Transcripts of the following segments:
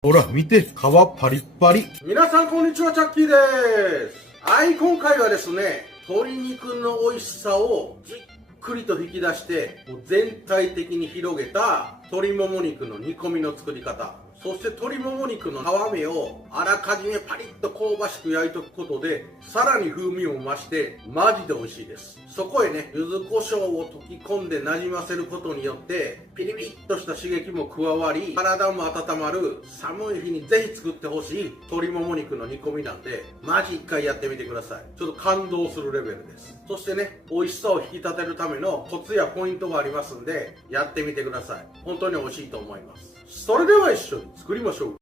ほら、見て、皮パリッパリ。皆さんこんにちは、チャッキーです。はい、今回はですね、鶏肉の美味しさをじっくりと引き出して、全体的に広げた鶏もも肉の煮込みの作り方。そして鶏もも肉の皮目をあらかじめパリッと香ばしく焼いておくことで、さらに風味を増して、マジで美味しいです。そこへね、柚子胡椒を溶き込んで馴染ませることによって、ピリピリッとした刺激も加わり、体も温まる寒い日にぜひ作ってほしい鶏もも肉の煮込みなんで、マジ一回やってみてください。ちょっと感動するレベルです。そしてね、美味しさを引き立てるためのコツやポイントがありますんで、やってみてください。本当に美味しいと思います。それでは一緒に作りましょう。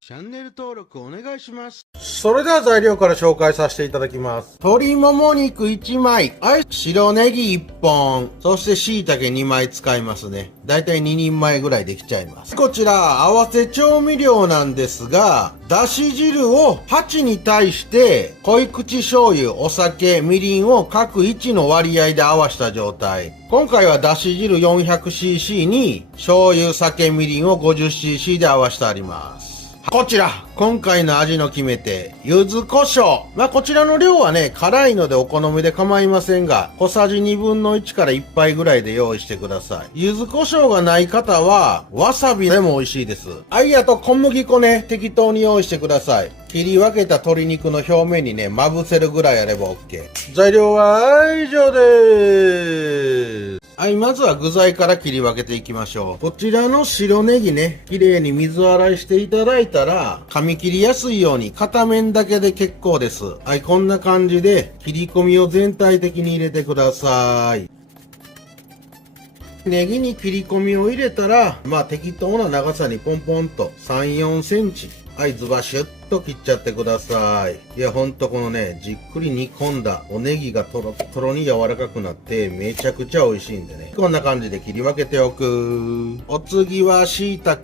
チャンネル登録お願いします。それでは材料から紹介させていただきます。鶏もも肉1枚、白ネギ1本、そして椎茸2枚使いますね。だいたい2人前ぐらいできちゃいます。こちら、合わせ調味料なんですが、だし汁を8に対して、濃い口醤油、お酒、みりんを各1の割合で合わせた状態。今回はだし汁 400cc に、醤油、酒、みりんを 50cc で合わせてあります。こちら、今回の味の決め手、柚子胡椒。こちらの量はね、辛いのでお好みで構いませんが、小さじ1/2分の1から1杯ぐらいで用意してください。柚子胡椒がない方は、わさびでも美味しいです。あと小麦粉ね、適当に用意してください。切り分けた鶏肉の表面にね、まぶせるぐらいあれば OK。材料は以上でーす。まずは具材から切り分けていきましょう。こちらの白ネギね、綺麗に水洗いしていただいたら、噛み切りやすいように片面だけで結構です。こんな感じで切り込みを全体的に入れてください。ネギに切り込みを入れたら、適当な長さにポンポンと3、4センチ。ズバシュッと切っちゃってください。いや、ほんとこのね、じっくり煮込んだおネギがトロトロに柔らかくなってめちゃくちゃ美味しいんでね。こんな感じで切り分けておく。お次は椎茸。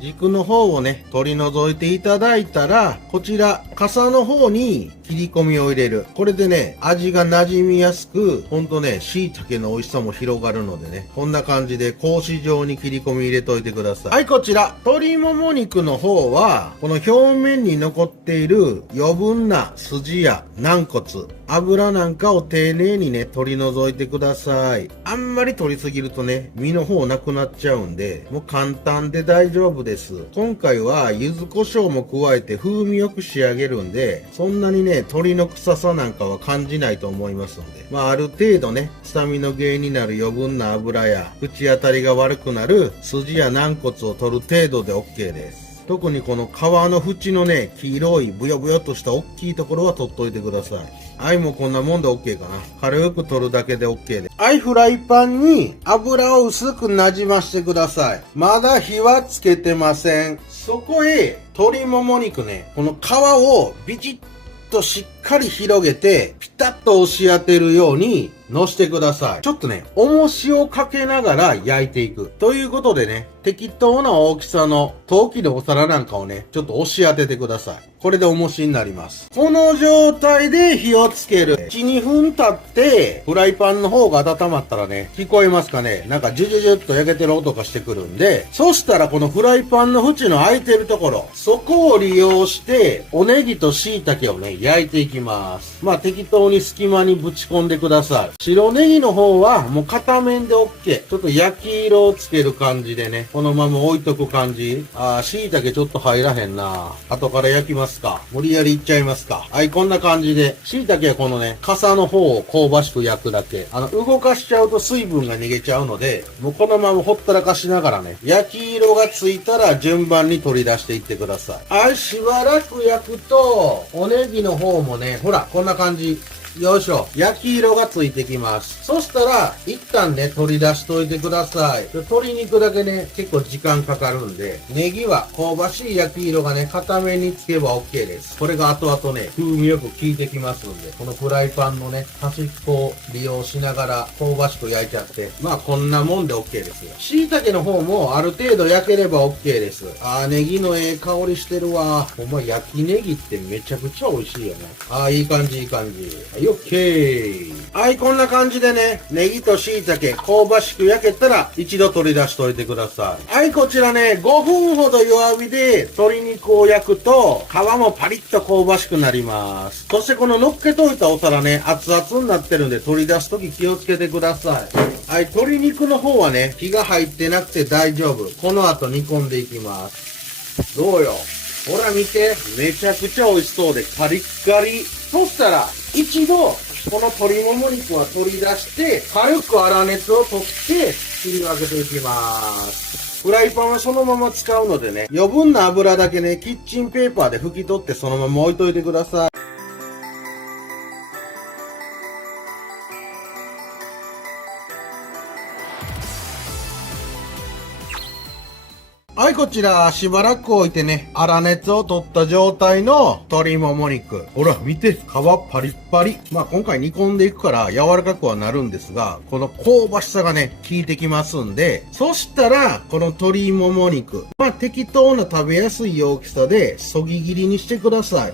軸の方をね、取り除いていただいたら、こちら、傘の方に切り込みを入れる。これでね、味が馴染みやすく、ほんとね、椎茸の美味しさも広がるのでね、こんな感じで格子状に切り込み入れといてください。こちら、鶏もも肉の方は、この表面に残っている余分な筋や軟骨、油なんかを丁寧にね、取り除いてください。あんまり取りすぎるとね、身の方なくなっちゃうんで、もう簡単で大丈夫です。今回は柚子胡椒も加えて風味よく仕上げるんで、そんなにね、鶏の臭さなんかは感じないと思いますので、ある程度ね、臭みの原因になる余分な油や、口当たりが悪くなる筋や軟骨を取る程度で OK です。特にこの皮の縁のね、黄色いブヨブヨとした大きいところは取っといてください。もうこんなもんで OK かな。軽く取るだけで OK で。フライパンに油を薄くなじましてください。まだ火はつけてません。そこへ、鶏もも肉ね、この皮をビチッとしっかり広げて、ピタッと押し当てるように乗してください。ちょっとね、重しをかけながら焼いていく。ということでね、適当な大きさの陶器のお皿なんかをね、ちょっと押し当ててください。これで重しになります。この状態で火をつける。1、2分経って、フライパンの方が温まったらね、聞こえますかね？なんかジュジュジュっと焼けてる音がしてくるんで、そしたらこのフライパンの縁の空いてるところ、そこを利用して、おネギと椎茸をね、焼いていきます。適当に隙間にぶち込んでください。白ネギの方はもう片面で OK。ちょっと焼き色をつける感じでね、このまま置いとく感じ。椎茸ちょっと入らへんな。後から焼きますか。無理やりいっちゃいますか。こんな感じで。椎茸はこのね、傘の方を香ばしく焼くだけ。動かしちゃうと水分が逃げちゃうので、もうこのままほったらかしながらね、焼き色がついたら順番に取り出していってください。しばらく焼くと、おネギの方もね、ほら、こんな感じ。よいしょ。焼き色がついてきます。そしたら、一旦ね、取り出しといてください。鶏肉だけね、結構時間かかるんで、ネギは香ばしい焼き色がね、片面につけば OK です。これが後々ね、風味よく効いてきますんで、このフライパンのね、端っこを利用しながら香ばしく焼いちゃって、こんなもんで OK ですよ。椎茸の方もある程度焼ければ OK です。ネギの香りしてるわ。ほんま焼きネギってめちゃくちゃ美味しいよね。いい感じいい感じ。はい、オッケー。はい、こんな感じでね、ネギと椎茸、香ばしく焼けたら、一度取り出しといてください。はい、こちらね、5分ほど弱火で鶏肉を焼くと、皮もパリッと香ばしくなります。そしてこの乗っけといたお皿ね、熱々になってるんで、取り出すとき気をつけてください。はい、鶏肉の方はね、火が入ってなくて大丈夫。この後煮込んでいきます。どうよ。ほら見て、めちゃくちゃ美味しそうでカリッカリ。そしたら、一度、この鶏もも肉は取り出して、軽く粗熱を取って、切り分けていきます。フライパンはそのまま使うのでね、余分な油だけね、キッチンペーパーで拭き取ってそのまま置いといてください。はい、こちら、しばらく置いてね、粗熱を取った状態の鶏もも肉。ほら、見て、皮パリッパリ。まあ、今回煮込んでいくから柔らかくはなるんですが、この香ばしさがね、効いてきますんで、そしたら、この鶏もも肉。まあ、適当な食べやすい大きさで、そぎ切りにしてください。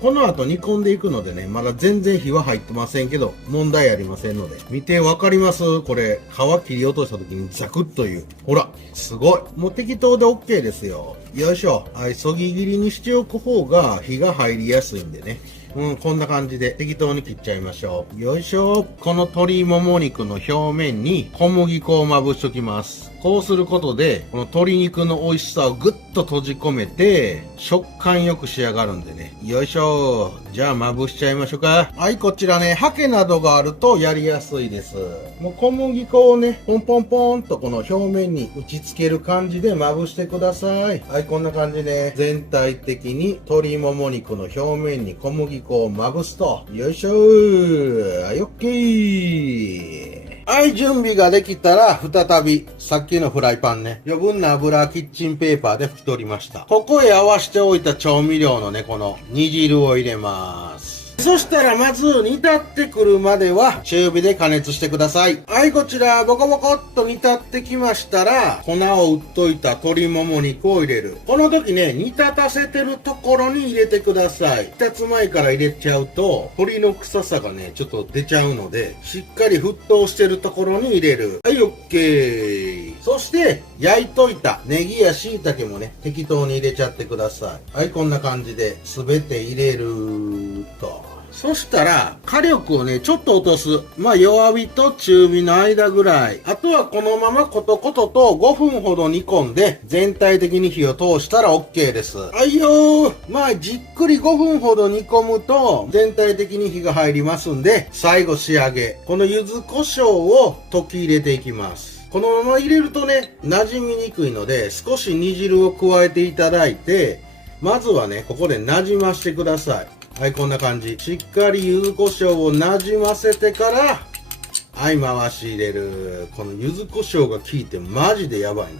この後煮込んでいくのでね、まだ全然火は入ってませんけど、問題ありませんので。見てわかります？これ、皮切り落とした時にザクッという。ほら、すごい。もう適当で OK ですよ。よいしょ。はい、そぎ切りにしておく方が火が入りやすいんでね。こんな感じで適当に切っちゃいましょう。よいしょ。この鶏もも肉の表面に小麦粉をまぶしときます。こうすることで、この鶏肉の美味しさをぐっと閉じ込めて、食感よく仕上がるんでね。よいしょ。じゃあまぶしちゃいましょうか。はい、こちらね、ハケなどがあるとやりやすいです。もう小麦粉をね、ポンポンポンとこの表面に打ち付ける感じでまぶしてください。はい、こんな感じで、全体的に鶏もも肉の表面に小麦粉をまぶすと。よいしょー。はい、オッケー。はい、準備ができたら、再び、さっきのフライパンね、余分な油はキッチンペーパーで拭き取りました。ここへ合わせておいた調味料のね、この煮汁を入れます。そしたらまず煮立ってくるまでは中火で加熱してください。はい、こちらボコボコっと煮立ってきましたら粉を打っといた鶏もも肉を入れる。この時ね、煮立たせてるところに入れてください。2つ前から入れちゃうと鶏の臭さがね、ちょっと出ちゃうので、しっかり沸騰してるところに入れる。はい、オッケー。そして焼いといたネギや椎茸もね、適当に入れちゃってください。はい、こんな感じで全て入れると。そしたら、火力をね、ちょっと落とす。まあ、弱火と中火の間ぐらい。あとはこのままコトコトと5分ほど煮込んで、全体的に火を通したら OK です。はいよー。まあ、じっくり5分ほど煮込むと、全体的に火が入りますんで、最後仕上げ。この柚子胡椒を溶き入れていきます。このまま入れるとね、馴染みにくいので、少し煮汁を加えていただいて、まずはね、ここで馴染ませてください。はい、こんな感じ。しっかり柚子胡椒を馴染ませてから、はい、回し入れる。この柚子胡椒が効いてマジでやばいのよ。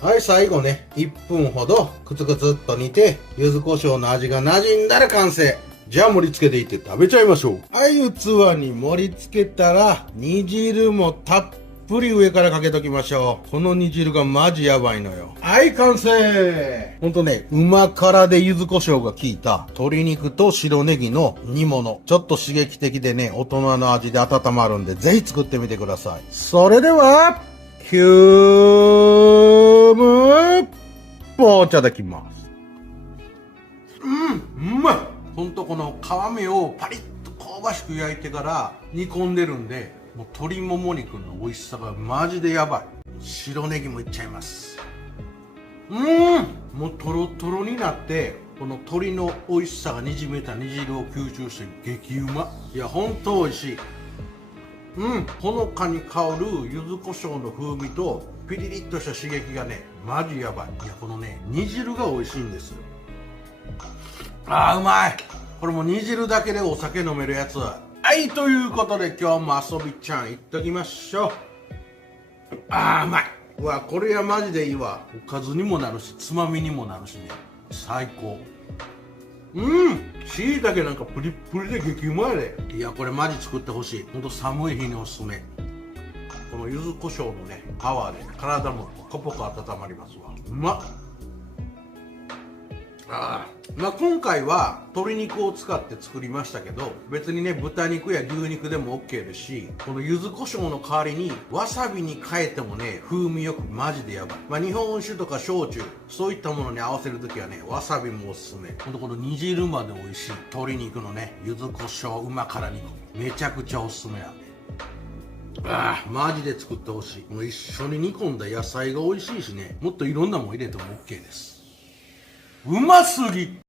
はい、最後ね、1分ほどクツクツっと煮て、柚子胡椒の味が馴染んだら完成。じゃあ盛り付けていって食べちゃいましょう。はい、器に盛り付けたら、煮汁もたっぷり上からかけときましょう。この煮汁がマジやばいのよ。はい、完成。ほんとね、旨辛で柚子胡椒が効いた鶏肉と白ネギの煮物。ちょっと刺激的でね、大人の味で温まるんで、ぜひ作ってみてください。それでは、ヒュームポーチャできます。うまい。ほんとこの皮目をパリッと香ばしく焼いてから煮込んでるんで、もう鶏もも肉の美味しさがマジでやばい。白ネギもいっちゃいます。もうトロトロになって、この鶏の美味しさがにじめた煮汁を吸収して激うま。いや、ほんと美味しい。ほのかに香る柚子胡椒の風味とピリリッとした刺激がね、マジやばい。いや、このね、煮汁が美味しいんですよ。うまい。これも煮汁だけでお酒飲めるやつ。はい、ということで今日も遊びちゃんいっときましょう。うまい。うわ、これはマジでいいわ。おかずにもなるし、つまみにもなるしね。最高。椎茸なんかプリップリで激うまいで。いや、これマジ作ってほしい。ほんと寒い日におすすめ。この柚子胡椒のね、パワーで体もポコポコ温まりますわ。うまっ。まあ今回は鶏肉を使って作りましたけど、別にね豚肉や牛肉でも OK ですし、この柚子胡椒の代わりにわさびに変えてもね風味よくマジでやばい。まあ日本酒とか焼酎そういったものに合わせるときはねわさびもおすすめ。ほんとこの煮汁まで美味しい鶏肉のね柚子胡椒うま辛煮込みめちゃくちゃおすすめやね。ああマジで作ってほしい。もう一緒に煮込んだ野菜が美味しいしね、もっといろんなもん入れても OK です。うますぎ。